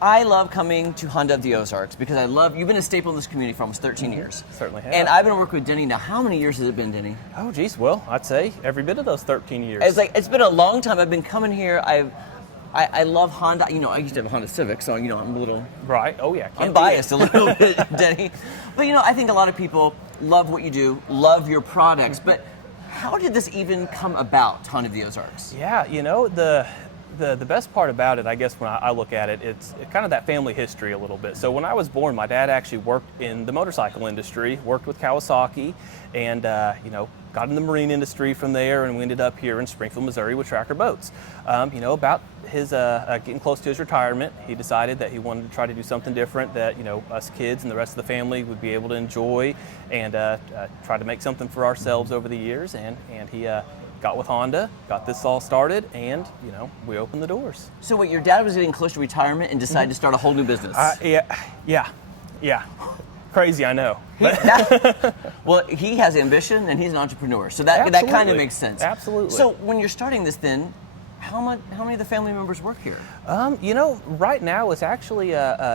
I love coming to Honda of the Ozarks because you've been a staple in this community for almost 13 years. Certainly have. And I've been working with Denny now. How many years has it been, Denny? Oh, geez. Well, I'd say every bit of those 13 years. It's been a long time. I've been coming here. I love Honda. You know, I used to have a Honda Civic, so, you know, I'm a little... Right. Oh, yeah. I'm biased a little bit, Denny. But, you know, I think a lot of people love what you do, love your products. But how did this even come about, Honda of the Ozarks? Yeah, you know, the best part about it, I guess, when I look at it, it's kind of that family history a little bit. So when I was born, my dad actually worked in the motorcycle industry, worked with Kawasaki, and, you know, got in the marine industry from there, and we ended up here in Springfield, Missouri with Tracker Boats. You know, about his getting close to his retirement, he decided that he wanted to try to do something different that, you know, us kids and the rest of the family would be able to enjoy, and try to make something for ourselves over the years, and he got with Honda, got this all started, and, you know, we opened the doors. So what, your dad was getting close to retirement and decided to start a whole new business? Yeah. Crazy, I know. Well, he has ambition and he's an entrepreneur, so that kind of makes sense. Absolutely. So when you're starting this then, how many of the family members work here? You know, right now it's actually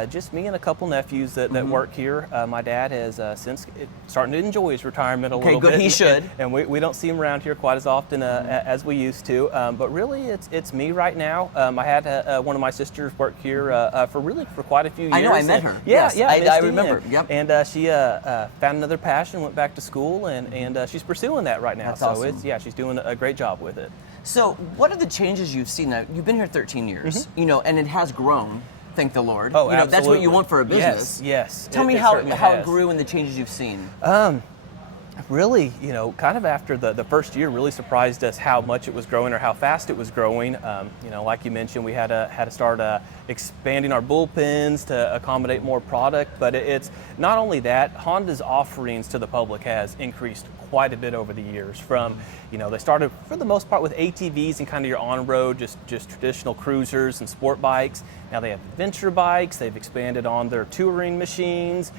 just me and a couple nephews that work here. My dad has since starting to enjoy his retirement a little bit. Okay, good, he should. And we don't see him around here quite as often as we used to. But really, it's me right now. I had one of my sisters work here for quite a few years. I know, I met her. Yeah, yes, yeah, I remember. Yep. And she found another passion, went back to school, and she's pursuing that right now. That's so awesome. she's doing a great job with it. So what are the changes you've seen? Now, you've been here 13 years, you know, and it has grown, thank the Lord. Oh, you know, that's what you want for a business. Yes. Tell me how it grew and the changes you've seen. Really, you know, kind of after the first year really surprised us how much it was growing or how fast it was growing. You know, like you mentioned, we had to start expanding our bullpens to accommodate more product, but it's not only that, Honda's offerings to the public has increased quite a bit over the years. From, you know, they started for the most part with ATVs and kind of your on-road, just traditional cruisers and sport bikes. Now they have adventure bikes. They've expanded on their touring machines.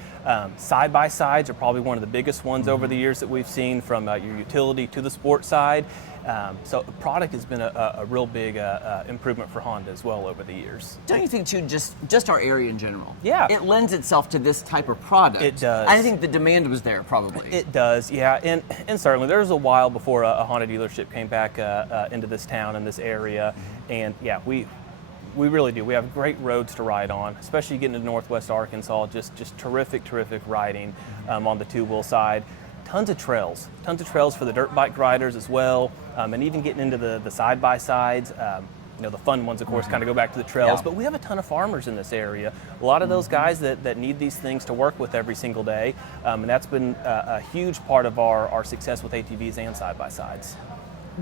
Side-by-sides are probably one of the biggest ones over the years that we've seen, from your utility to the sport side. So the product has been a real big improvement for Honda as well over the years. Don't you think, too, just our area in general? Yeah. It lends itself to this type of product. It does. I think the demand was there, probably. It does, yeah. And certainly there was a while before a Honda dealership came back into this town and this area. And, yeah, we really do. We have great roads to ride on, especially getting to Northwest Arkansas. Just terrific riding on the two-wheel side. Tons of trails for the dirt bike riders as well, and even getting into the side-by-sides. You know, the fun ones, of course, kind of go back to the trails, but we have a ton of farmers in this area. A lot of those guys that need these things to work with every single day, and that's been a huge part of our success with ATVs and side-by-sides.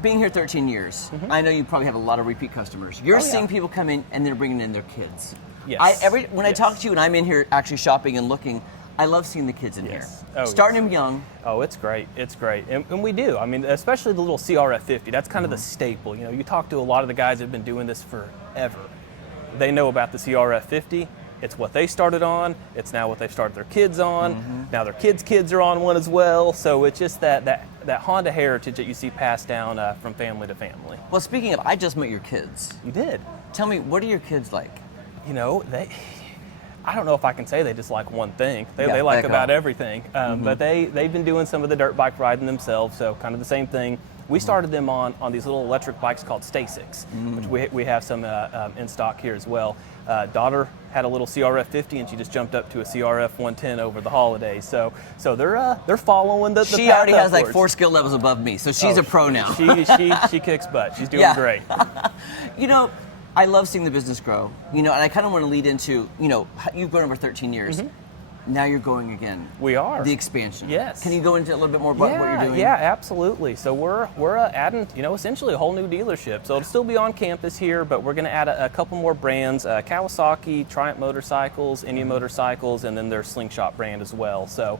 Being here 13 years, I know you probably have a lot of repeat customers. You're seeing people come in and they're bringing in their kids. Yes. When I talk to you and I'm in here actually shopping and looking, I love seeing the kids in here. Oh, starting them young. Oh, it's great. It's great. And we do. I mean, especially the little CRF50. That's kind of the staple. You know, you talk to a lot of the guys that have been doing this forever. They know about the CRF50. It's what they started on. It's now what they've started their kids on. Now their kids are on one as well. So it's just that Honda heritage that you see passed down from family to family. Well, speaking of, I just met your kids. You did. Tell me, what are your kids like? You know, I don't know if I can say they just like one thing. They like about everything. But they've been doing some of the dirt bike riding themselves, so kind of the same thing. We started them on these little electric bikes called Stasics, which we have some in stock here as well. Daughter had a little CRF50, and she just jumped up to a CRF 110 over the holidays. So they're following the She path already has like upwards. 4 skill levels above me, so she's a pro now. She kicks butt. She's doing great. You know, I love seeing the business grow, you know, and I kind of want to lead into, you know, you've grown over 13 years. Now you're going again. We are. The expansion. Yes. Can you go into a little bit more about what you're doing? Yeah, absolutely. So we're adding, you know, essentially a whole new dealership. So it'll still be on campus here, but we're going to add a couple more brands, Kawasaki, Triumph Motorcycles, Indian Motorcycles, and then their Slingshot brand as well. So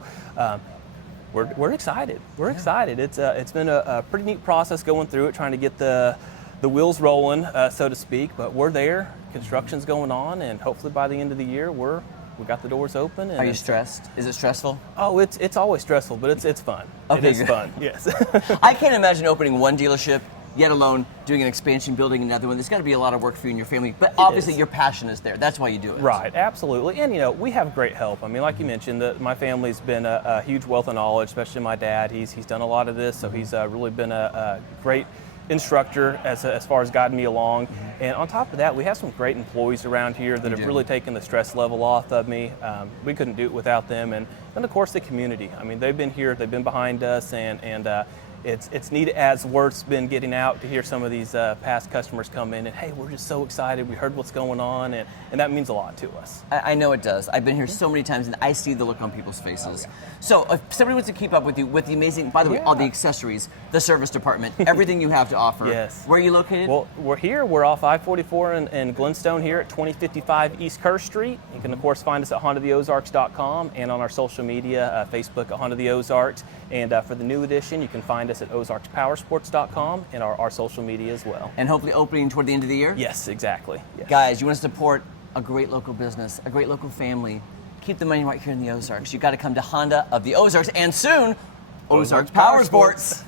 we're excited. We're excited. It's been a pretty neat process going through it, trying to get the wheels rolling, so to speak, but we're there. Construction's going on, and hopefully by the end of the year, we got the doors open. And are you stressed? Is it stressful? Oh, it's always stressful, but it's fun. Okay, it is fun, yes. I can't imagine opening one dealership yet alone doing an expansion, building another one. There's got to be a lot of work for you and your family, but obviously your passion is there. That's why you do it. Right, absolutely. And, you know, we have great help. I mean, like you mentioned, my family's been a huge wealth of knowledge, especially my dad. He's done a lot of this, so he's really been a great instructor as far as guiding me along. And on top of that, we have some great employees around here that have really taken the stress level off of me. We couldn't do it without them. And of course, the community. I mean, they've been here, they've been behind us, and it's neat as word's been getting out to hear some of these past customers come in and, hey, we're just so excited. We heard what's going on, and that means a lot to us. I know it does. I've been here so many times, and I see the look on people's faces. So if somebody wants to keep up with you, with the amazing, by the way, all the accessories, the service department, everything you have to offer. Yes. Where are you located? Well, we're off I-44 in Glenstone here at 2055 East Kerr Street. You can, of course, find us at HondaTheOzarks.com and on our social media, Facebook at Honda the Ozarks. And for the new edition, you can find us at OzarksPowerSports.com and our social media as well. And hopefully opening toward the end of the year? Yes, exactly. Yes. Guys, you want to support a great local business, a great local family, keep the money right here in the Ozarks. You got to come to Honda of the Ozarks, and soon, Ozarks Power Sports.